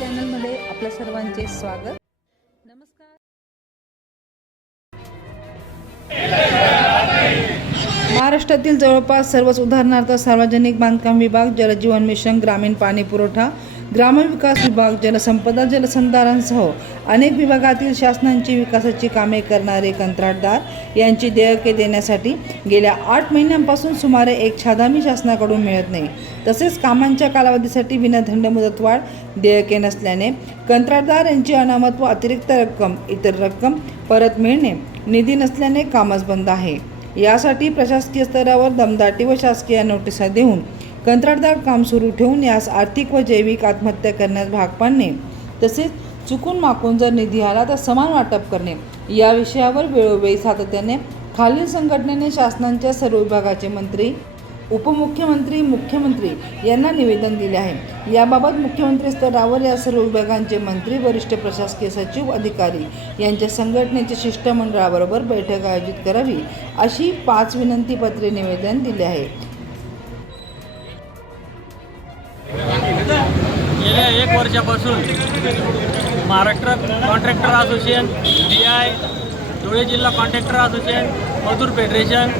चॅनलमध्ये आपल्या सर्वांचे स्वागत. नमस्कार. महाराष्ट्रातील जवळपास सर्वच उदाहरणार्थ सार्वजनिक बांधकाम विभाग जलजीवन मिशन ग्रामीण पाणी पुरवठा ग्रामविकास विभाग जलसंपदा जलसंधारणसह अनेक विभागातील शासनांची विकासाची कामे करणारे कंत्राटदार यांची देयके देण्यासाठी गेल्या आठ महिन्यांपासून सुमारे एक छादामी शासनाकडून मिळत नाही. तसेच कामांच्या कालावधीसाठी विनादंड मुदतवाढ देयके नसल्याने कंत्राटदार यांची अनामत व अतिरिक्त रक्कम इतर रक्कम परत मिळणे निधी नसल्याने कामच बंद आहे. यासाठी प्रशासकीय स्तरावर दमदाटी व शासकीय नोटिसा देऊन कंत्राटदार काम सुरू ठेवून यास आर्थिक व जैविक आत्महत्या करण्यास भाग पाडणे तसेच चुकून माकून जर निधी आला तर समान वाटप करणे या विषयावर वेळोवेळी सातत्याने खालील संघटनेने शासनांच्या सर्व विभागाचे मंत्री उपमुख्यमंत्री मुख्यमंत्री यांना निवेदन दिले आहे. याबाबत मुख्यमंत्री स्तरावर या सर्व विभागांचे मंत्री वरिष्ठ प्रशासकीय सचिव अधिकारी यांच्या संघटनेच्या शिष्टमंडळाबरोबर बैठक आयोजित करावी अशी पाच विनंती पत्रे निवेदन दिले आहे. गेल्या एक वर्षापासून Maharashtra contractor association B I Dhule जिल्हा कॉन्ट्रॅक्टर असोसिएशन मजूर फेडरेशन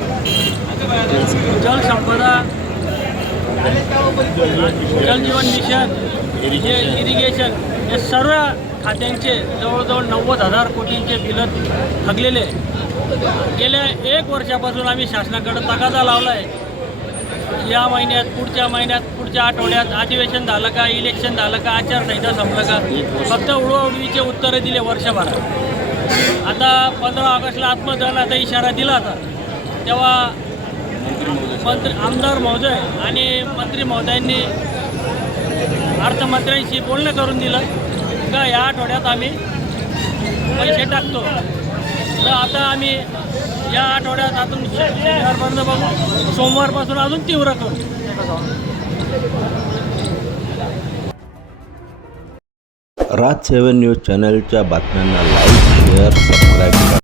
जलसंपदा जलजीवन मिशन हे इरिगेशन हे सर्व खात्यांचे जवळजवळ नव्वद हजार कोटींचे बिलं थकलेले. गेल्या एक वर्षापासून आम्ही शासनाकडे तगादा लावला आहे या महिन्यात पुढच्या महिन्यात पुढच्या आठवड्यात अधिवेशन झालं का इलेक्शन झालं का आचारसंहिता संपलं का? फक्त उडवाउडवीचे उत्तरं दिले वर्षभरात. आता पंधरा ऑगस्टला आत्मदहनाचा इशारा दिला होता. तेव्हा मंत्री आमदार महोदय आणि मंत्री महोदयांनी अर्थमंत्र्यांशी बोलणं करून दिलं. का या आठवड्यात आम्ही पैसे टाकतो? तर आता आम्ही या आठवड्यात अजून शनिवारपर्यंत बघू. सोमवारपासून अजून तीव्र करू. राज सेवन न्यूज चॅनलच्या बातम्यांना लाईक शेअर सबस्क्राईब करा.